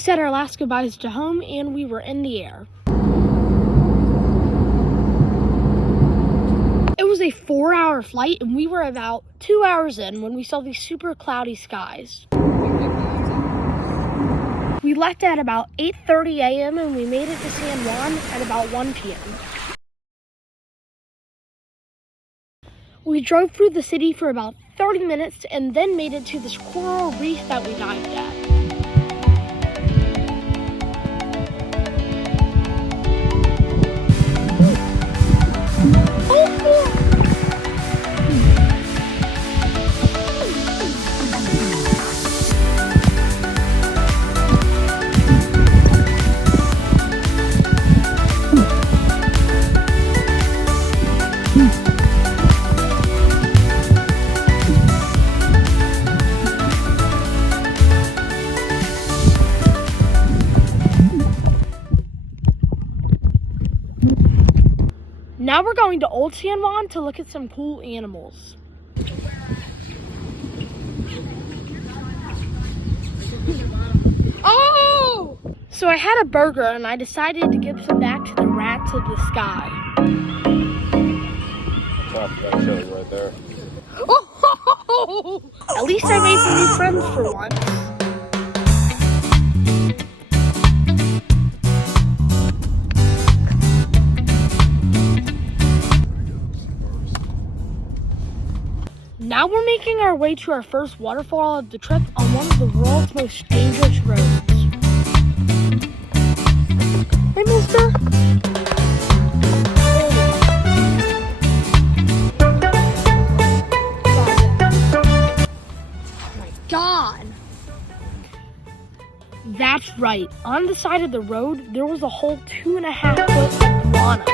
said our last goodbyes to home and we were in the air. It was a 4-hour flight and we were about 2 hours in when we saw these super cloudy skies. We left at about 8:30 a.m. and we made it to San Juan at about 1 p.m. We drove through the city for about 30 minutes and then made it to this coral reef that we dived at. Now we're going to Old San Juan to look at some cool animals. Oh! So I had a burger and I decided to give some back to the rats of the sky. That chili right there. Oh! At least I made some new friends for once. Now we're making our way to our first waterfall of the trip on one of the world's most dangerous roads. Hey, mister. Oh my God. That's right. On the side of the road, there was a whole 2.5-foot iguana.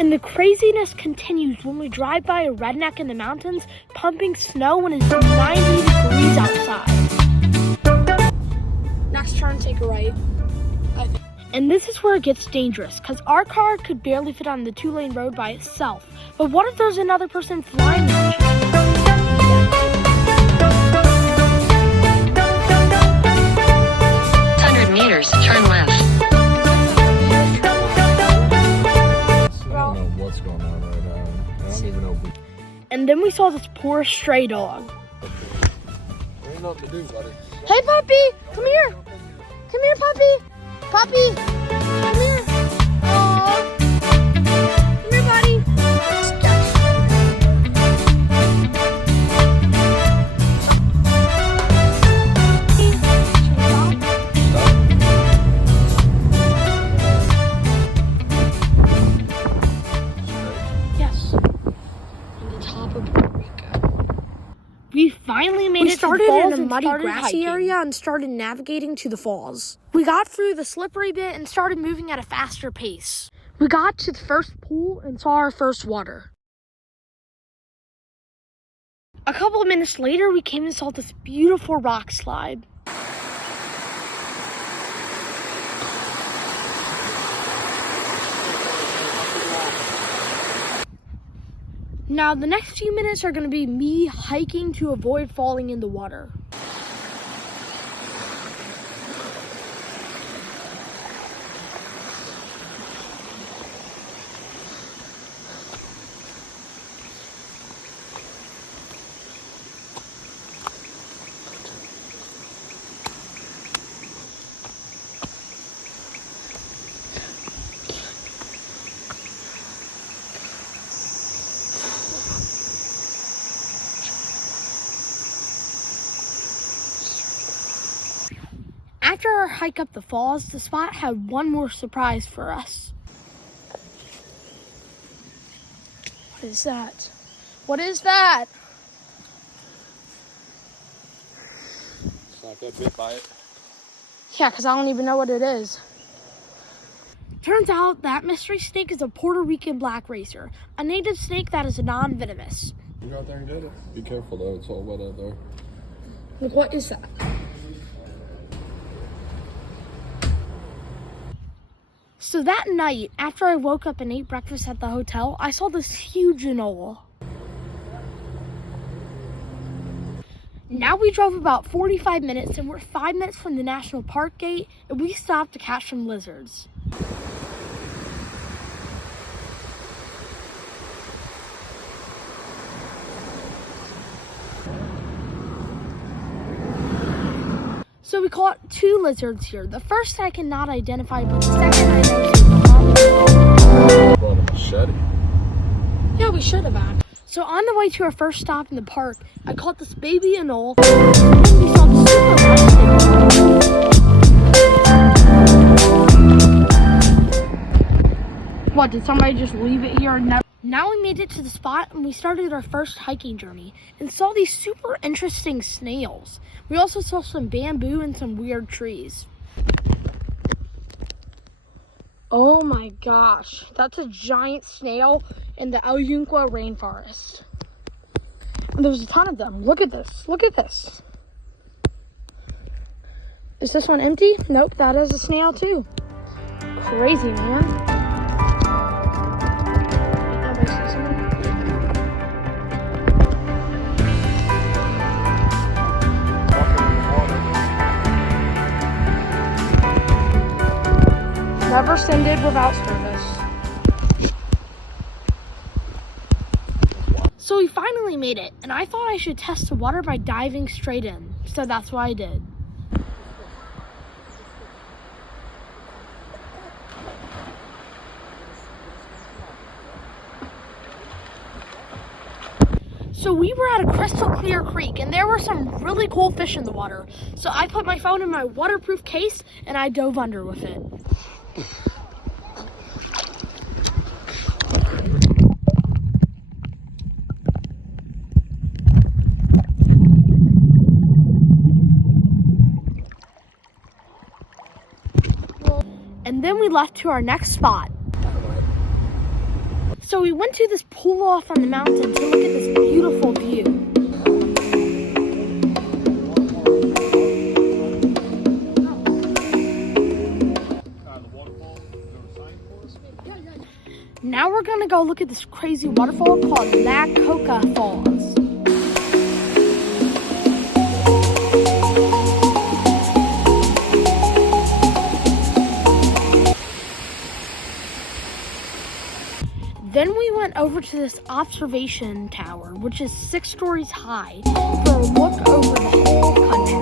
And the craziness continues when we drive by a redneck in the mountains pumping snow when it's 90 degrees outside. Next turn, take a right. And this is where it gets dangerous, because our car could barely fit on the 2-lane road by itself. But what if there's another person flying at you? 100 meters, turn left. What's going on right now? I don't even know. And then we saw this poor stray dog. There ain't nothing to do, buddy. Hey, puppy! Come here! Come here, puppy! Puppy! Come here! Aww! Come here, buddy! Yes. On the top of Puerto Rico. We finally made it to the falls in a muddy, grassy area and started navigating to the falls. We got through the slippery bit and started moving at a faster pace. We got to the first pool and saw our first water. A couple of minutes later, we came and saw this beautiful rock slide. Now, the next few minutes are going to be me hiking to avoid falling in the water. After our hike up the falls, the spot had one more surprise for us. What is that? What is that? It's not that bit by it. Yeah, because I don't even know what it is. Turns out that mystery snake is a Puerto Rican black racer, a native snake that is non-venomous. You got there and did it. Be careful though, it's all wet out there. Like, what is that? So that night, after I woke up and ate breakfast at the hotel, I saw this huge anola. Now we drove about 45 minutes and we're 5 minutes from the national park gate, and we stopped to catch some lizards. So we caught 2 lizards here. The first I cannot identify, but the second I know. Brought a machete. Yeah, we should have actually. So on the way to our first stop in the park, I caught this baby anole. And then we saw the super. What, did somebody just leave it here and never? Now we made it to the spot and we started our first hiking journey and saw these super interesting snails. We also saw some bamboo and some weird trees. Oh my gosh, that's a giant snail in the Ayunqua rainforest. And there's a ton of them. Look at this, look at this. Is this one empty? Nope, that is a snail too. Crazy, man. Never sended without service. So we finally made it, and I thought I should test the water by diving straight in. So that's what I did. So we were at a crystal clear creek, and there were some really cool fish in the water. So I put my phone in my waterproof case, and I dove under with it. And then we left to our next spot. So we went to this pull off on the mountain to look at this beautiful view. Now we're gonna go look at this crazy waterfall called La Coca Falls. Then we went over to this observation tower, which is 6 stories high, for a look over the whole country.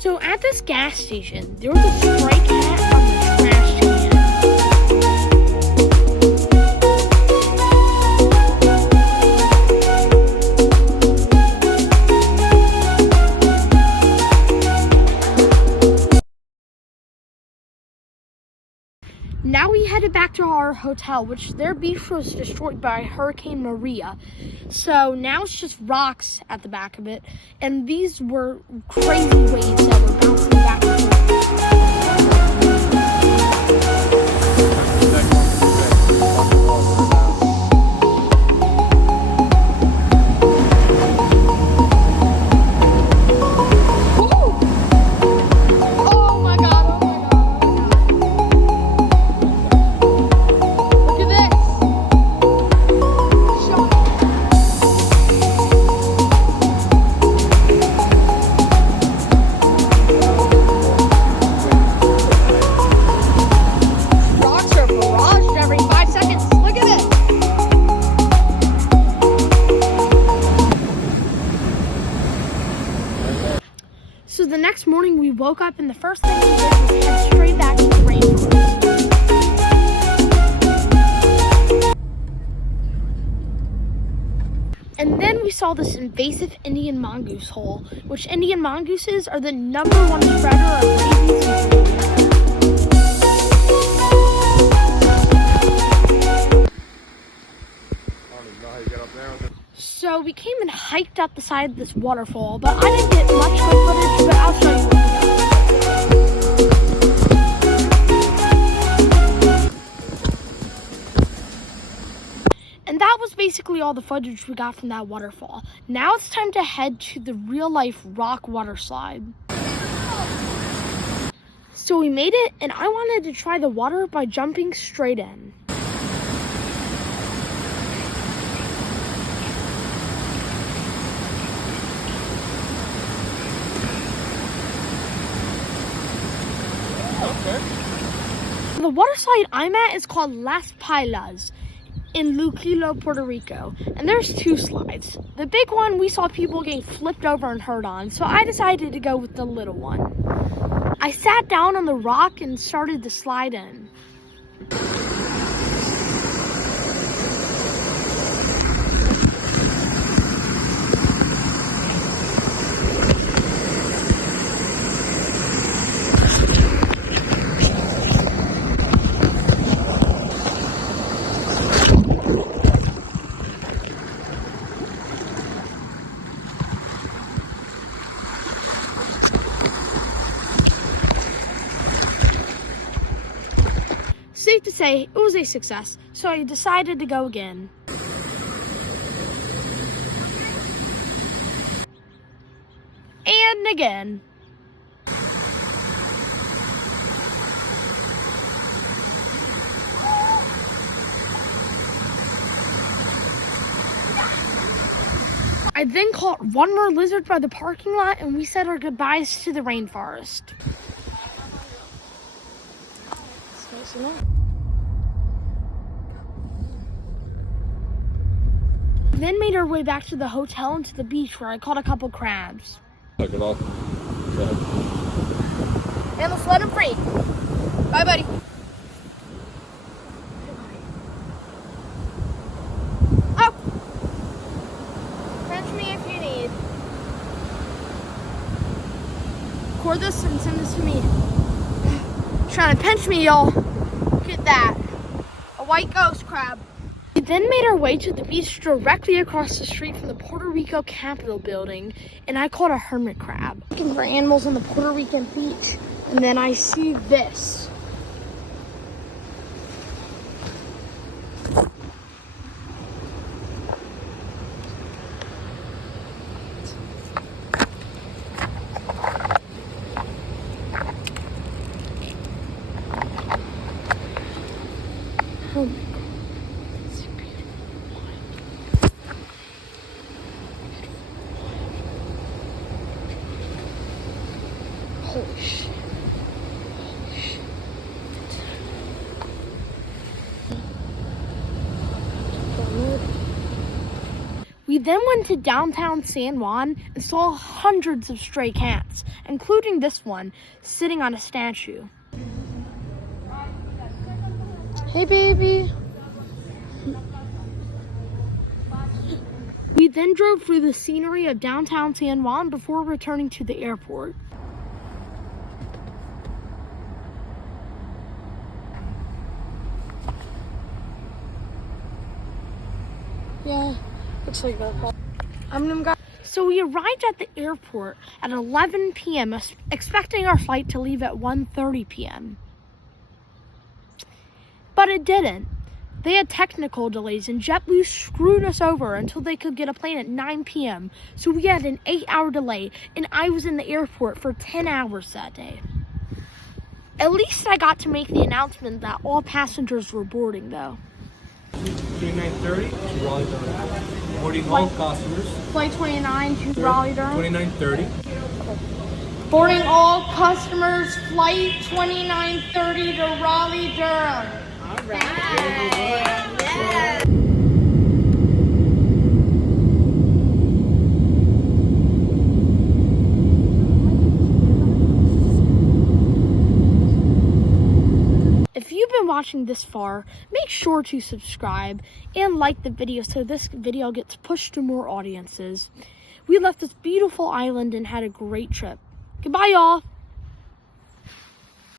So at this gas station, there was a stray cat on the trash can. Now we headed back to our hotel, which their beach was destroyed by Hurricane Maria. So now it's just rocks at the back of it. And these were crazy waves that were bouncing back and forth. So the next morning we woke up and the first thing we did was head straight back to the rainforest. And then we saw this invasive Indian mongoose hole, which Indian mongooses are the #1 spreader of rabies and So we came and hiked up the side of this waterfall, but I didn't get much good footage, but I'll show you what we got. And that was basically all the footage we got from that waterfall. Now it's time to head to the real-life rock water slide. So we made it, and I wanted to try the water by jumping straight in. Okay. The water slide I'm at is called Las Pailas in Luquillo, Puerto Rico. And there's two slides. The big one we saw people getting flipped over and hurt on, so I decided to go with the little one. I sat down on the rock and started to slide in. Safe to say, it was a success, so I decided to go again. And again. I then caught one more lizard by the parking lot, and we said our goodbyes to the rainforest. Then made our way back to the hotel and to the beach where I caught a couple crabs. Look it off. And let's let him free. Bye, buddy. Oh! Pinch me if you need. Record this and send this to me. Trying to pinch me, y'all. Look at that. A white ghost crab. We then made our way to the beach directly across the street from the Puerto Rico Capitol building, and I caught a hermit crab. Looking for animals on the Puerto Rican beach, and then I see this. Oh my God. Holy shit. Holy shit. We then went to downtown San Juan and saw hundreds of stray cats, including this one, sitting on a statue. Hey, baby. We then drove through the scenery of downtown San Juan before returning to the airport. Yeah, looks like that. So we arrived at the airport at 11 p.m., expecting our flight to leave at 1:30 p.m. But it didn't. They had technical delays, and JetBlue screwed us over until they could get a plane at 9 p.m. So we had an 8-hour delay, and I was in the airport for 10 hours that day. At least I got to make the announcement that all passengers were boarding, though. 2930 to Raleigh Durham. Boarding all customers. Flight 29 to Raleigh Durham. 2930. Boarding all customers, flight 2930 to Raleigh Durham. All right. Yeah. If you've been watching this far, make sure to subscribe and like the video so this video gets pushed to more audiences. We left this beautiful island and had a great trip. Goodbye, y'all.